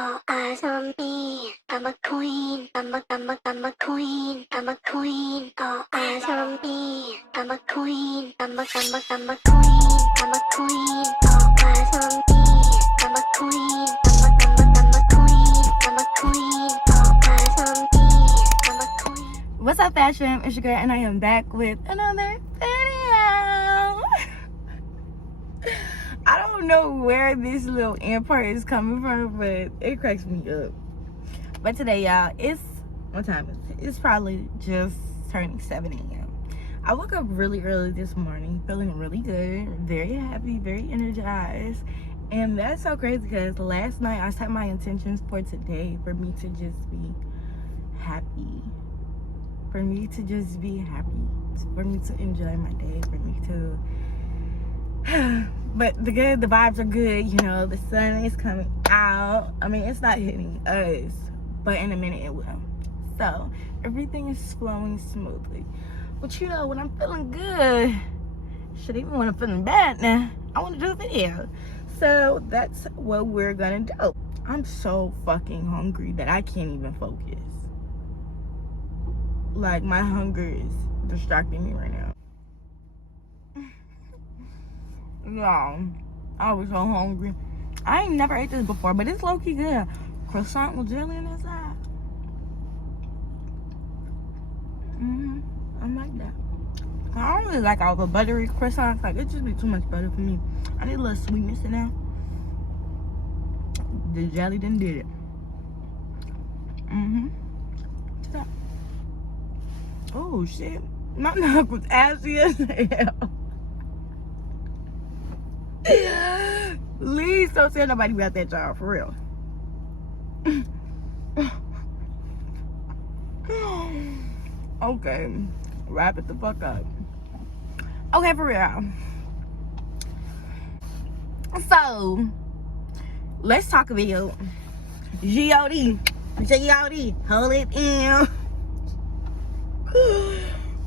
All eyes on me. I'm a queen. I'm a queen. I'm a queen. All eyes on me. I'm a queen. I'm a queen. I'm a queen. All eyes on me. I'm a queen. I'm a queen. I'm a queen. All eyes on me. I'm a queen. What's up, fashion? It's your girl, and I am back with another video. I don't know where this little end part is coming from, but it cracks me up. But today, y'all, what time is it? It's probably just turning 7 a.m. I woke up really early this morning, feeling really good, very happy, very energized. And that's so crazy because last night I set my intentions for today for me to just be happy. For me to just be happy. For me to enjoy my day. For me to... But the vibes are good, you know. The sun is coming out. I mean, it's not hitting us, but in a minute it will. So everything is flowing smoothly. But you know, when I'm feeling good, shit, even when I'm feeling bad now, I want to do a video. So that's what we're gonna do. I'm so fucking hungry that I can't even focus. Like, my hunger is distracting me right now. Y'all, I was so hungry. I ain't never ate this before, but it's low-key good. Croissant with jelly on the side. I like that. I don't really like all the buttery croissants. Like, it just be too much butter for me. I need a little sweetness in there. The jelly done did it. Oh shit, my neck was ashy as hell. Please don't tell nobody about that, y'all, for real. Okay, wrap it the fuck up. Okay, for real. So, let's talk about G-O-D, hold it in.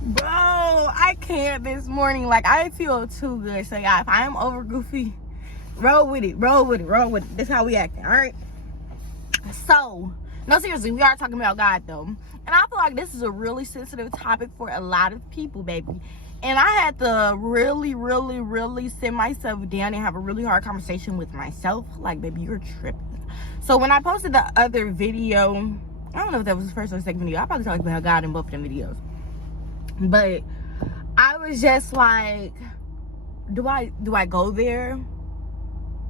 Bro, I can't this morning. Like, I feel too good. So yeah, if I am over goofy, roll with it. This how we acting, all right? So, no, seriously, we are talking about God though, and I feel like this is a really sensitive topic for a lot of people, baby. And I had to really sit myself down and have a really hard conversation with myself. Like, baby, you're tripping. So when I posted the other video, I don't know if that was the first or second video. I probably talked about God in both of them videos. But I was just like, do I go there?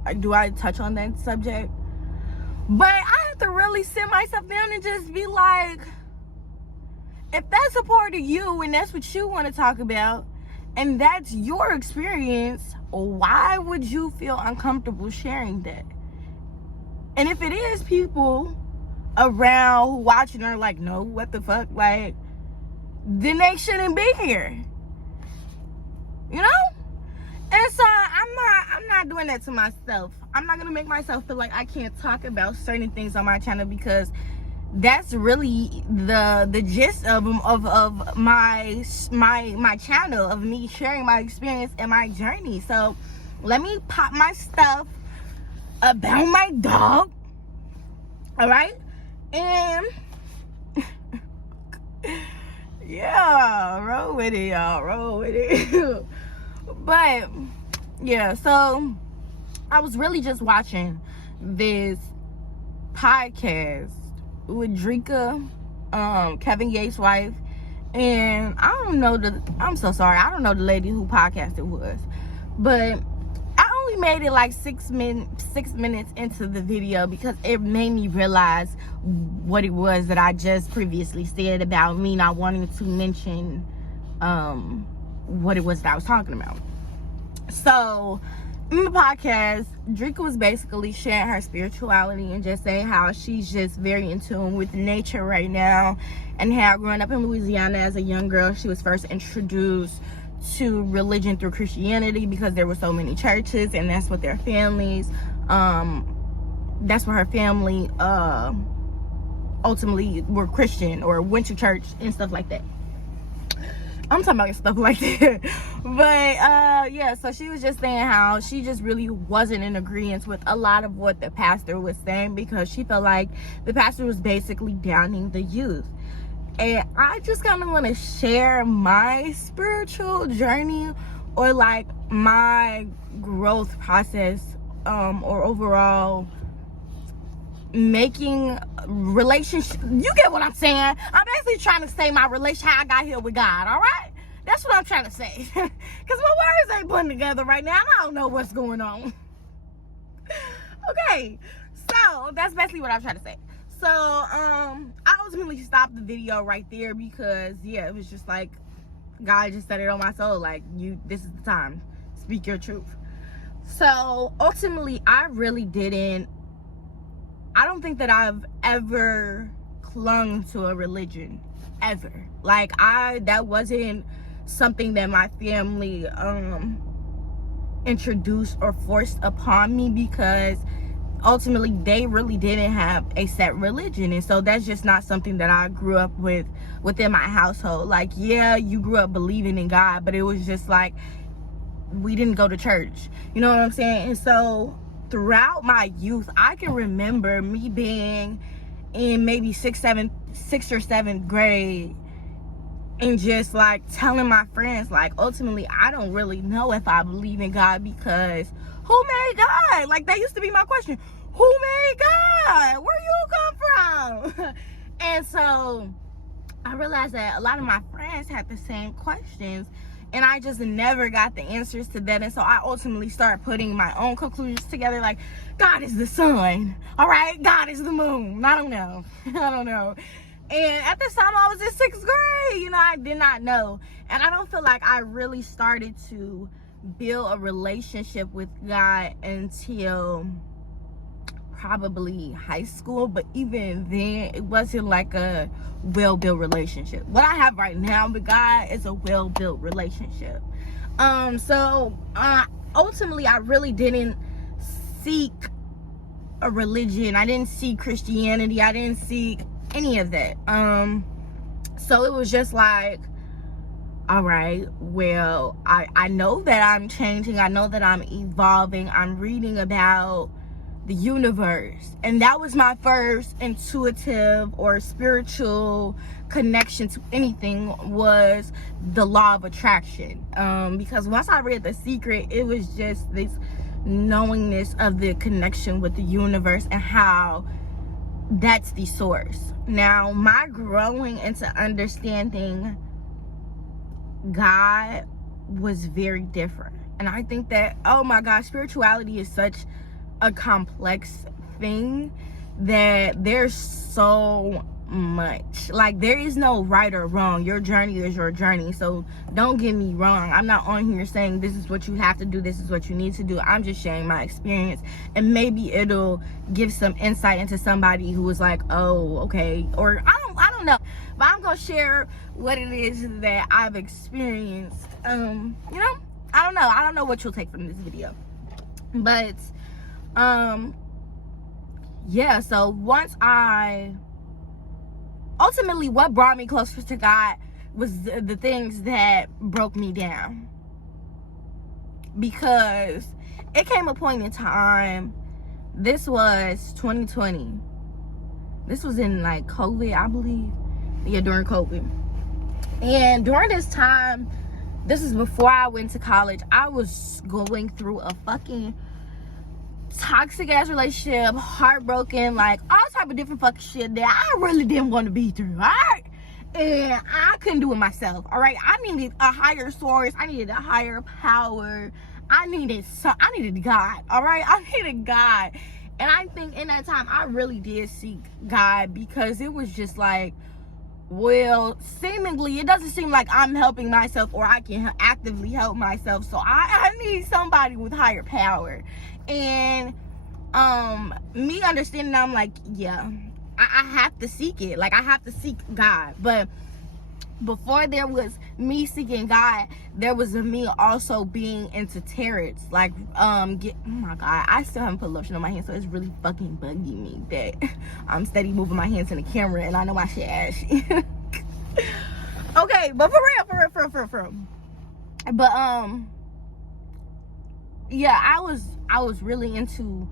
Like, do I touch on that subject? But I have to really sit myself down and just be like, if that's a part of you and that's what you want to talk about and that's your experience, why would you feel uncomfortable sharing that? And if it is people around who watching are like, no, what the fuck, like, then they shouldn't be here, you know? And so I'm not doing that to myself. I'm not gonna make myself feel like I can't talk about certain things on my channel, because that's really the gist of my channel, of me sharing my experience and my journey. So let me pop my stuff about my dog, all right? And yeah, roll with it, y'all, roll with it. But yeah, so I was really just watching this podcast with Drika, Kevin Yates' wife, and I'm so sorry, I don't know the lady who podcast it was, but I only made it like 6 minutes into the video because it made me realize what it was that I just previously said about me not wanting to mention what it was that I was talking about. So in the podcast, Drika was basically sharing her spirituality and just saying how she's just very in tune with nature right now, and how growing up in Louisiana as a young girl, she was first introduced to religion through Christianity because there were so many churches, and that's what their families, that's what her family ultimately were Christian or went to church and stuff like that. I'm talking about stuff like that. But yeah, so she was just saying how she just really wasn't in agreement with a lot of what the pastor was saying, because she felt like the pastor was basically downing the youth. And I just kind of want to share my spiritual journey, or like my growth process, or overall making relationship. You get what I'm saying? I'm basically trying to say my relation, how I got here with God. All right, that's what I'm trying to say. Because my words ain't putting together right now, and I don't know what's going on. Okay, so that's basically what I'm trying to say. So I ultimately stopped the video right there, because yeah, it was just like God just said it on my soul, like, this is the time, speak your truth. So ultimately, I don't think that I've ever clung to a religion, ever. Like, that wasn't something that my family introduced or forced upon me, because ultimately they really didn't have a set religion. And so that's just not something that I grew up with within my household. Like, yeah, you grew up believing in God, but it was just like, we didn't go to church, you know what I'm saying? And so throughout my youth, I can remember me being in maybe sixth or seventh grade, and just like telling my friends, like, ultimately I don't really know if I believe in God, because who made God? Like, that used to be my question. Who made God? Where you come from? And so I realized that a lot of my friends had the same questions, and I just never got the answers to that. And so I ultimately started putting my own conclusions together, like, God is the sun, all right? God is the moon. I don't know. I don't know. And at this time, I was in 6th grade. You know, I did not know. And I don't feel like I really started to build a relationship with God until probably high school. But even then, it wasn't like a well-built relationship. What I have right now with God is a well-built relationship. Ultimately, I really didn't seek a religion. I didn't seek Christianity. I didn't seek any of that. So it was just like, all right, well, I know that I'm changing. I know that I'm evolving. I'm reading about the universe. And that was my first intuitive or spiritual connection to anything, was the law of attraction. Because once I read The Secret, it was just this knowingness of the connection with the universe and how that's the source. Now, my growing into understanding God was very different. And I think that, oh my gosh, spirituality is such a complex thing that there's so much. Like, there is no right or wrong. Your journey is your journey. So don't get me wrong. I'm not on here saying this is what you have to do, this is what you need to do. I'm just sharing my experience, and maybe it'll give some insight into somebody who was like, oh, okay, or I don't know. But I'm gonna share what it is that I've experienced. You know, I don't know what you'll take from this video. But yeah, so once ultimately what brought me closer to God was the things that broke me down. Because it came a point in time, this was 2020. This was in like COVID, I believe. Yeah, during COVID. And during this time, this is before I went to college, I was going through a fucking toxic ass relationship, heartbroken, like all type of different fucking shit that I really didn't want to be through, alright? And I couldn't do it myself, alright? I needed a higher source, I needed a higher power, I needed God, alright? I needed God. And I think in that time I really did seek God, because it was just like, well, seemingly it doesn't seem like I'm helping myself or I can actively help myself, so I need somebody with higher power. And me understanding, I'm like, yeah, I have to seek it. Like, I have to seek God. But before there was me seeking God, there was me also being into tarot. Like, oh my God, I still haven't put lotion on my hands, so it's really fucking bugging me that I'm steady moving my hands in the camera and I know my shit ashy. Okay, but for real. But yeah, I was really into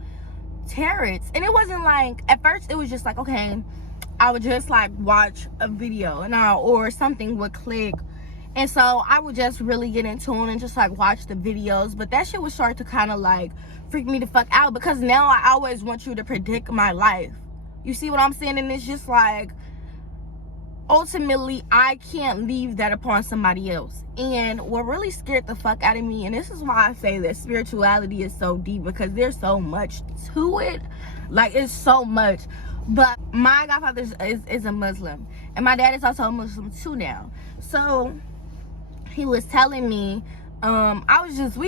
tarots, and it wasn't like, at first it was just like, okay, I would just like watch a video or something would click, and so I would just really get into it and just like watch the videos. But that shit would start to kind of like freak me the fuck out, because now I always want you to predict my life. You see what I'm saying? And it's just like, ultimately I can't leave that upon somebody else. And what really scared the fuck out of me, and this is why I say that spirituality is so deep, because there's so much to it. Like, it's so much. But my godfather is a Muslim, and my dad is also a Muslim too now. So he was telling me, we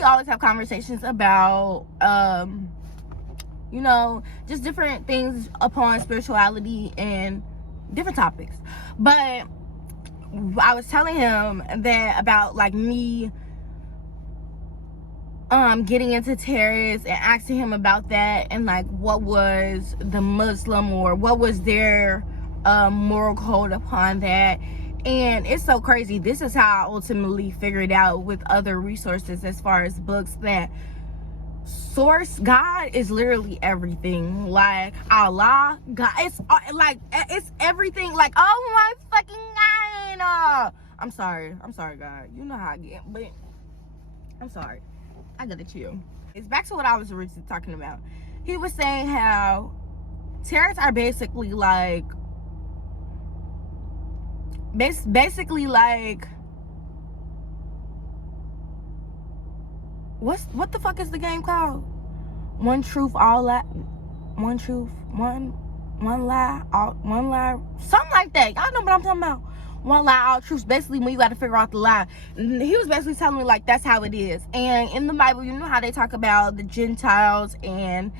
always have conversations about you know, just different things upon spirituality and different topics. But I was telling him that about like me getting into tarots, and asking him about that, and like what was the Muslim, or what was their moral code upon that. And it's so crazy. This is how I ultimately figured out with other resources as far as books, that source, God is literally everything. Like Allah, God, it's like, it's everything. Like, oh my fucking God. I'm sorry God, you know how I get, but I'm sorry, I gotta chill. It's back to what I was originally talking about. He was saying how tarots are basically like what the fuck is the game called? One truth, all lie, one truth, one lie, all one lie, something like that. Y'all know what I'm talking about. One lie, all truths. Basically, when you got to figure out the lie. And he was basically telling me like that's how it is. And in the Bible, you know how they talk about the Gentiles, and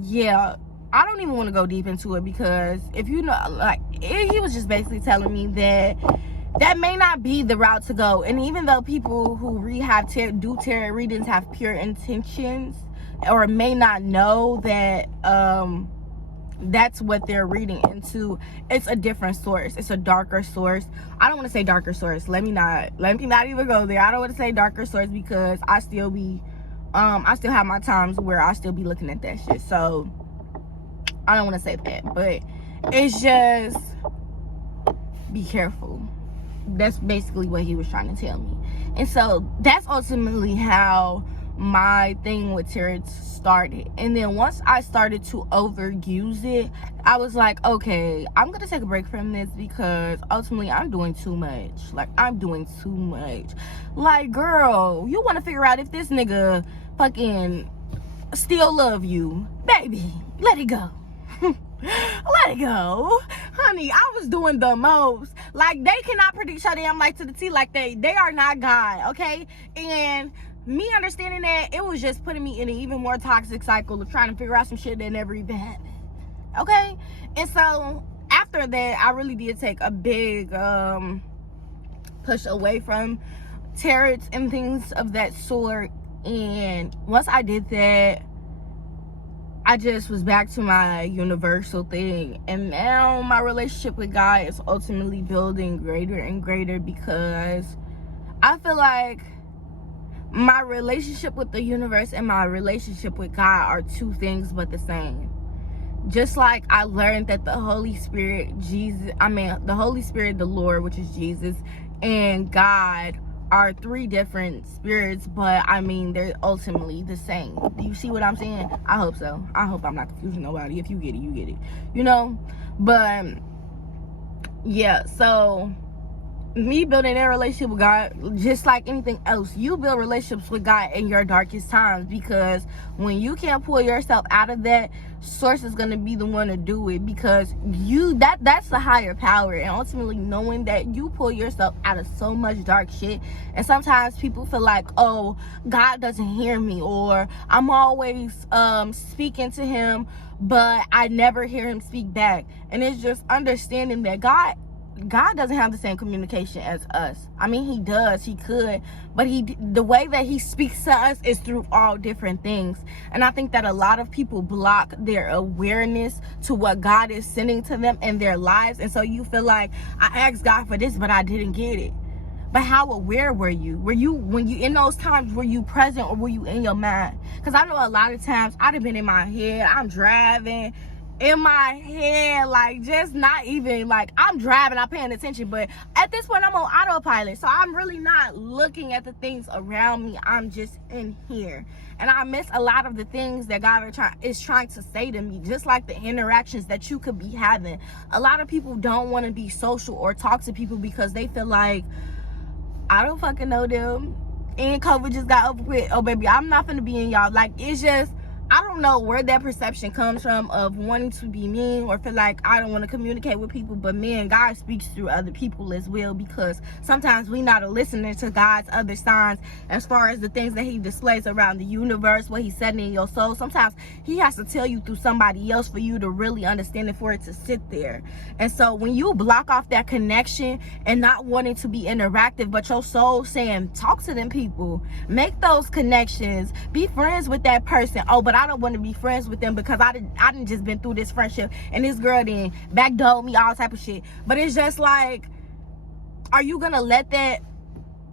yeah, I don't even want to go deep into it, because if you know, like, he was just basically telling me that may not be the route to go. And even though people who do tarot readings have pure intentions, or may not know that that's what they're reading into, it's a different source. It's a darker source. I don't want to say darker source. Let me not even go there. I don't want to say darker source, because I still have my times where I still be looking at that shit. So I don't want to say that, but it's just, be careful. That's basically what he was trying to tell me. And so that's ultimately how my thing with tarot started. And then once I started to overuse it, I was like, okay, I'm gonna take a break from this, because ultimately I'm doing too much. Like, I'm doing too much. Like, girl, you want to figure out if this nigga fucking still love you, baby, let it go. Let it go, honey. I was doing the most. Like, they cannot predict your damn life to the T. Like, they are not God, okay? And me understanding that, it was just putting me in an even more toxic cycle of trying to figure out some shit that never even happened, okay? And so after that, I really did take a big push away from tarots and things of that sort. And once I did that, I just was back to my universal thing. And now my relationship with God is ultimately building greater and greater, because I feel like my relationship with the universe and my relationship with God are two things but the same. Just like I learned that the Holy Spirit, the Holy Spirit, the Lord, which is Jesus, and God are three different spirits, but I mean, they're ultimately the same. Do you see what I'm saying? I hope so. I hope I'm not confusing nobody. If you get it, you get it. You know? But yeah, so me building a relationship with God, just like anything else, you build relationships with God in your darkest times, because when you can't pull yourself out of that, source is going to be the one to do it, because that's the higher power. And ultimately knowing that you pull yourself out of so much dark shit, and sometimes people feel like, oh, God doesn't hear me, or I'm always speaking to him but I never hear him speak back. And it's just understanding that God doesn't have the same communication as us. I mean, he does, he could, but the way that he speaks to us is through all different things. And I think that a lot of people block their awareness to what God is sending to them in their lives. And so you feel like, I asked God for this, but I didn't get it. But how aware were you? When you in those times, were you present or were you in your mind? Because I know a lot of times I'd have been in my head. I'm driving in my head, like just not even like I'm driving, I'm paying attention. But at this point, I'm on autopilot. So I'm really not looking at the things around me. I'm just in here. And I miss a lot of the things that God is trying to say to me, just like the interactions that you could be having. A lot of people don't want to be social or talk to people because they feel like, I don't fucking know them. And COVID just got over with. Oh, baby, I'm not finna be in y'all. Like, it's just, I don't know where that perception comes from of wanting to be mean or feel like I don't want to communicate with people. But man, God speaks through other people as well, because sometimes we not listening to God's other signs as far as the things that he displays around the universe, what he's setting in your soul. Sometimes he has to tell you through somebody else for you to really understand it, for it to sit there. And so when you block off that connection and not wanting to be interactive, but your soul saying, talk to them people, make those connections, be friends with that person. Oh, but I don't want to be friends with them because I didn't just been through this friendship and this girl then backdoored me, all type of shit. But it's just like, are you gonna let that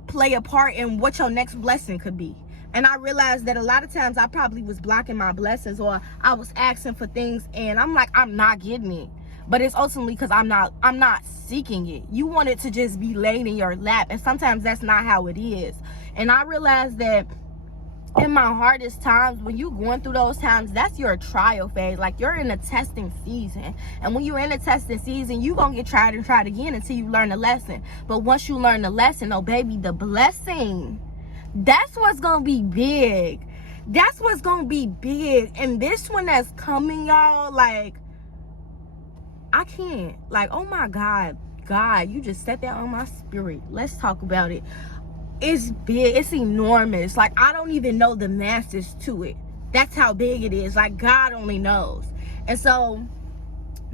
play a part in what your next blessing could be? And I realized that a lot of times I probably was blocking my blessings, or I was asking for things and I'm like, I'm not getting it. But it's ultimately because I'm not seeking it. You want it to just be laid in your lap, and sometimes that's not how it is. And I realized that in my hardest times, when you're going through those times, that's your trial phase. Like, you're in a testing season, and when you're in a testing season, you're gonna get tried and tried again until you learn the lesson. But once you learn the lesson, oh baby, the blessing, that's what's gonna be big. That's what's gonna be big. And this one that's coming, y'all, like, I can't, like, oh my God, you just set that on my spirit. Let's talk about it. It's big, it's enormous. Like, I don't even know the masses to it. That's how big it is. Like, God only knows. And so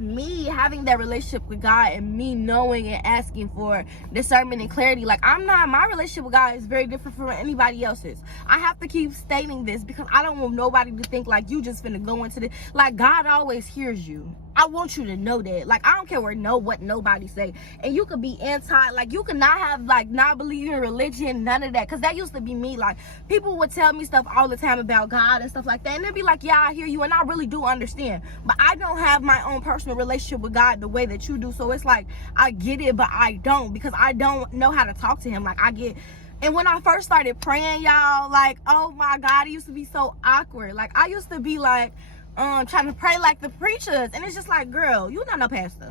me having that relationship with God and me knowing and asking for discernment and clarity, like, my relationship with God is very different from anybody else's. I have to keep stating this because I don't want nobody to think like you just finna go into this. Like, God always hears you. I want you to know that. Like, I don't care what nobody say. And you could be anti, like, you could not have, like, not believe in religion, none of that. Because that used to be me. Like, people would tell me stuff all the time about God and stuff like that. And they'd be like, yeah, I hear you. And I really do understand. But I don't have my own personal relationship with God the way that you do. So it's like, I get it, but I don't. Because I don't know how to talk to him. Like, I get... And when I first started praying, y'all, like, oh my God, it used to be so awkward. Like, I used to be like... trying to pray like the preachers, and it's just like, girl, you not no pastor.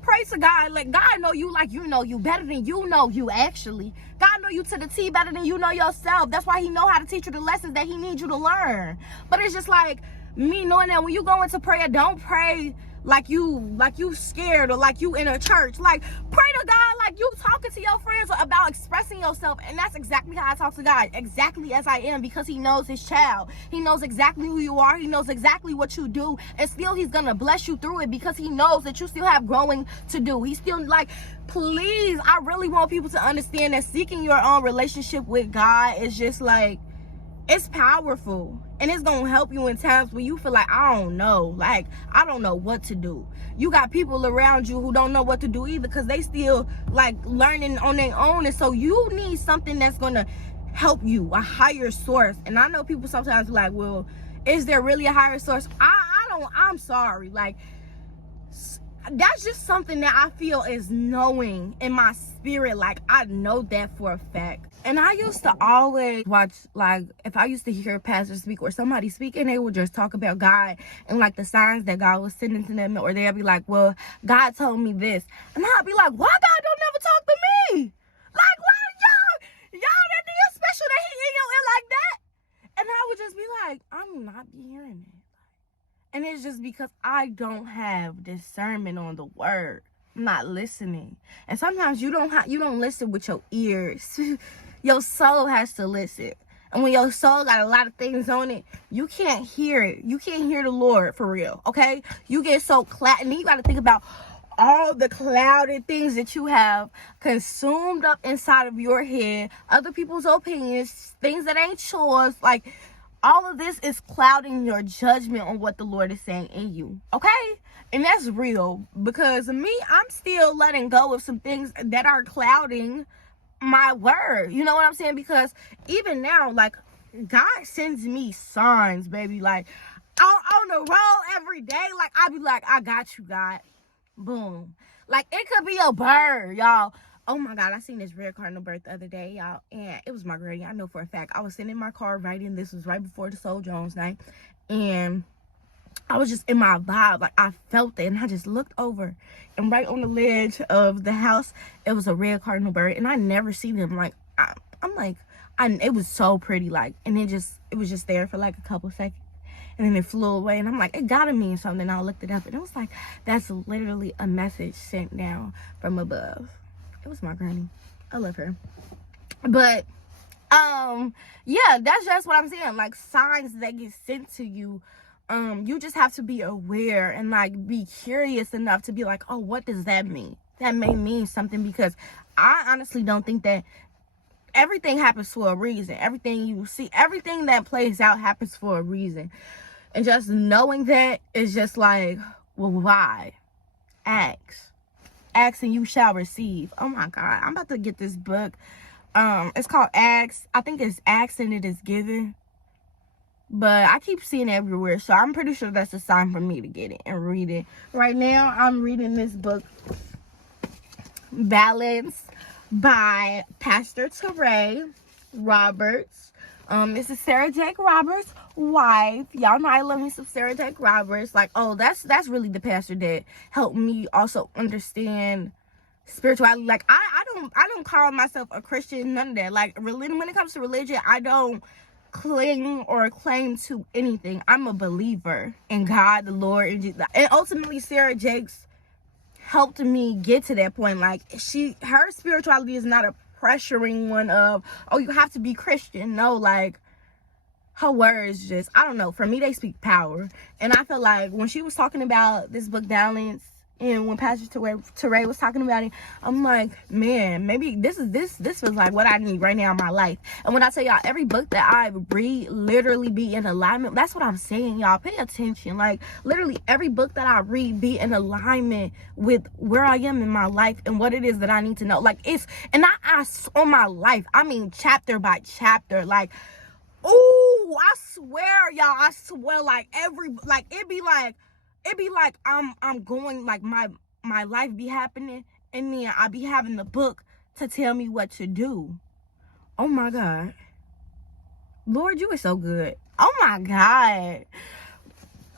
Pray to God. Like, God know you like you know you better than you know you. Actually, God know you to the T better than you know yourself. That's why he know how to teach you the lessons that he needs you to learn. But it's just like, me knowing that when you go into prayer, don't pray like you scared or like you in a church. Like, pray to God like you talking to your friends about expressing yourself. And that's exactly how I talk to God, exactly as I am, because he knows his child. He knows exactly who you are. He knows exactly what you do, and still he's gonna bless you through it because he knows that you still have growing to do. He's still like, please, I really want people to understand that seeking your own relationship with God is just like, it's powerful, and it's gonna help you in times where you feel like, I don't know what to do. You got people around you who don't know what to do either, because they still like learning on their own. And so you need something that's gonna help you, a higher source. And I know people sometimes be like, well, is there really a higher source? I'm sorry, like, that's just something that I feel is knowing in my spirit. Like, I know that for a fact. And I used to always watch, like, if I used to hear a pastor speak or somebody speak, and they would just talk about God and like the signs that God was sending to them, or they'd be like, well, God told me this. And I'd be like, why God don't never talk to me? Like, why y'all that damn special that he in your ear like that? And I would just be like, I'm not hearing it. And it's just because I don't have discernment on the word. I'm not listening. And sometimes you don't listen with your ears. Your soul has to listen. And when your soul got a lot of things on it, you can't hear it. You can't hear the Lord for real, okay? You get so clouded. And you got to think about all the clouded things that you have consumed up inside of your head, other people's opinions, things that ain't yours. Like, all of this is clouding your judgment on what the Lord is saying in you, okay? And that's real, because me, I'm still letting go of some things that are clouding my word. You know what I'm saying? Because even now, like, God sends me signs, baby. Like, on the road every day, like, I be like, I got you, God. Boom. Like, it could be a bird, y'all. Oh my God, I seen this red cardinal bird the other day, y'all, and it was my granny. I know for a fact. I was sitting in my car writing. This was right before the Soul Jones night, and I was just in my vibe. Like, I felt it, and I just looked over, and right on the ledge of the house, it was a red cardinal bird, and I never see them. Like, I'm like, it was so pretty, like, and it was just there for like a couple seconds. And then it flew away, and I'm like, it gotta mean something. And I looked it up, and it was like, that's literally a message sent down from above. It was my granny. I love her. But yeah, that's just what I'm saying. Like, signs that get sent to you, you just have to be aware and like be curious enough to be like, oh, what does that mean? That may mean something, because I honestly don't think that everything happens for a reason. Everything you see, everything that plays out happens for a reason. And just knowing that is just like, well, why? Ask and you shall receive. Oh my God, I'm about to get this book. It's called Ask. I think it's Ask and It Is Given, but I keep seeing it everywhere, so I'm pretty sure that's a sign for me to get it and read it. Right now, I'm reading this book, Balance, by Pastor Teray Roberts. This is Sarah Jake Roberts' wife. Y'all know I love me some Sarah Jake Roberts. Like, oh, that's really the pastor that helped me also understand spirituality. Like, I don't call myself a Christian, none of that. Like, religion, when it comes to religion, I don't cling or claim to anything. I'm a believer in God, the Lord, and Jesus. And ultimately, Sarah Jakes helped me get to that point. Like, her spirituality is not a pressuring one of, oh, you have to be Christian. No, like, her words just, I don't know, for me they speak power. And I feel like when she was talking about this book Balance, and when Pastor Teray was talking about it, I'm like, man, maybe this feels like what I need right now in my life. And when I tell y'all, every book that I read literally be in alignment, that's what I'm saying, y'all. Pay attention. Like, literally every book that I read be in alignment with where I am in my life and what it is that I need to know. Like, it's, and not on my life, I mean chapter by chapter. Like, ooh, I swear, y'all, I swear, like, it be like I'm going, like, my life be happening, and then I be having the book to tell me what to do. Oh my God, Lord, you are so good. Oh my God,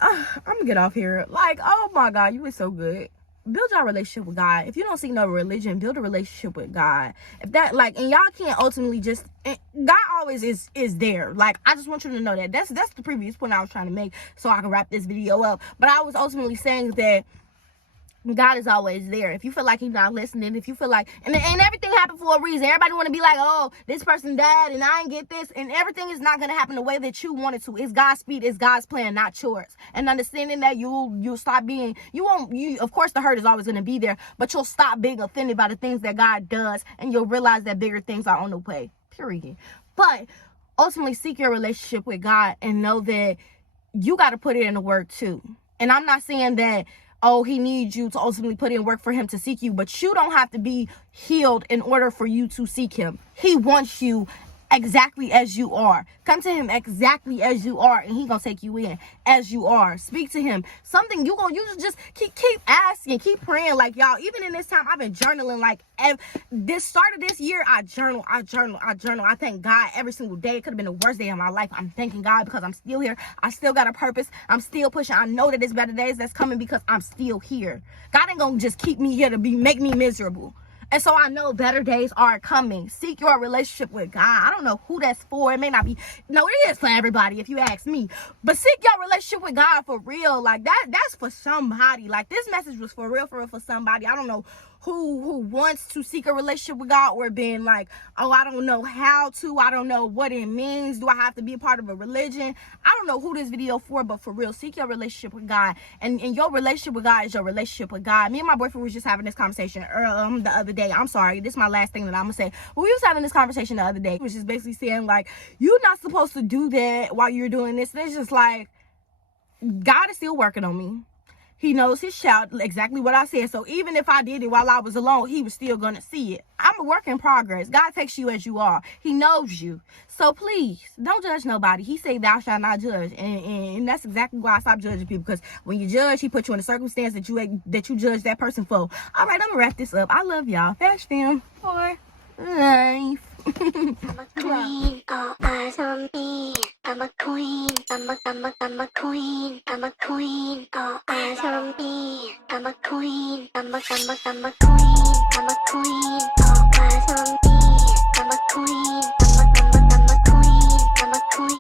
I'm gonna get off here. Like, oh my God, you are so good. Build your relationship with God. If you don't see no religion, build a relationship with God. If that, like, and y'all can't ultimately just, God always is there. Like, I just want you to know that. That's the previous point I was trying to make, so I can wrap this video up. But I was ultimately saying that God is always there. If you feel like he's not listening, if you feel like, and everything happened for a reason. Everybody want to be like, oh, this person died and I ain't get this, and everything is not going to happen the way that you want it to. It's God's speed, it's God's plan, not yours. And understanding that you'll stop being, of course the hurt is always going to be there, but you'll stop being offended by the things that God does, and you'll realize that bigger things are on the way, period. But ultimately, seek your relationship with God and know that you got to put it in the work too. And I'm not saying that, oh, he needs you to ultimately put in work for him to seek you, but you don't have to be healed in order for you to seek him. He wants you exactly as you are. Come to him exactly as you are, and he gonna take you in as you are. Speak to him. Something you just keep asking, keep praying. Like, y'all, even in this time, I've been journaling. Like, this start of this year, I journal. I thank God every single day. It could have been the worst day of my life. I'm thanking God because I'm still here. I still got a purpose. I'm still pushing. I know that there's better days that's coming because I'm still here. God ain't gonna just keep me here to make me miserable. And so I know better days are coming. Seek your relationship with God. I don't know who that's for. It may not be. No, it is for everybody if you ask me. But seek your relationship with God for real. Like, that's for somebody. Like, this message was for real for somebody. I don't know who wants to seek a relationship with God, or being like, oh, I don't know how to. I don't know what it means. Do I have to be a part of a religion? I don't know who this video for, but for real, seek your relationship with God. And your relationship with God is your relationship with God. Me and my boyfriend was just having this conversation the other day. I'm sorry, this is my last thing that I'm gonna say. But we was having this conversation the other day, which is basically saying, like, you're not supposed to do that while you're doing this. And it's just like, God is still working on me. He knows his child, exactly what I said. So even if I did it while I was alone, he was still going to see it. I'm a work in progress. God takes you as you are. He knows you. So please, don't judge nobody. He said, thou shalt not judge. And that's exactly why I stopped judging people. Because when you judge, he put you in a circumstance that you judge that person for. All right, I'm going to wrap this up. I love y'all. Fash fam for life. I'm a queen, all eyes on me. I'm a queen, I'm a queen, I'm a queen, all eyes on me. I'm a queen, I'm a queen, I'm a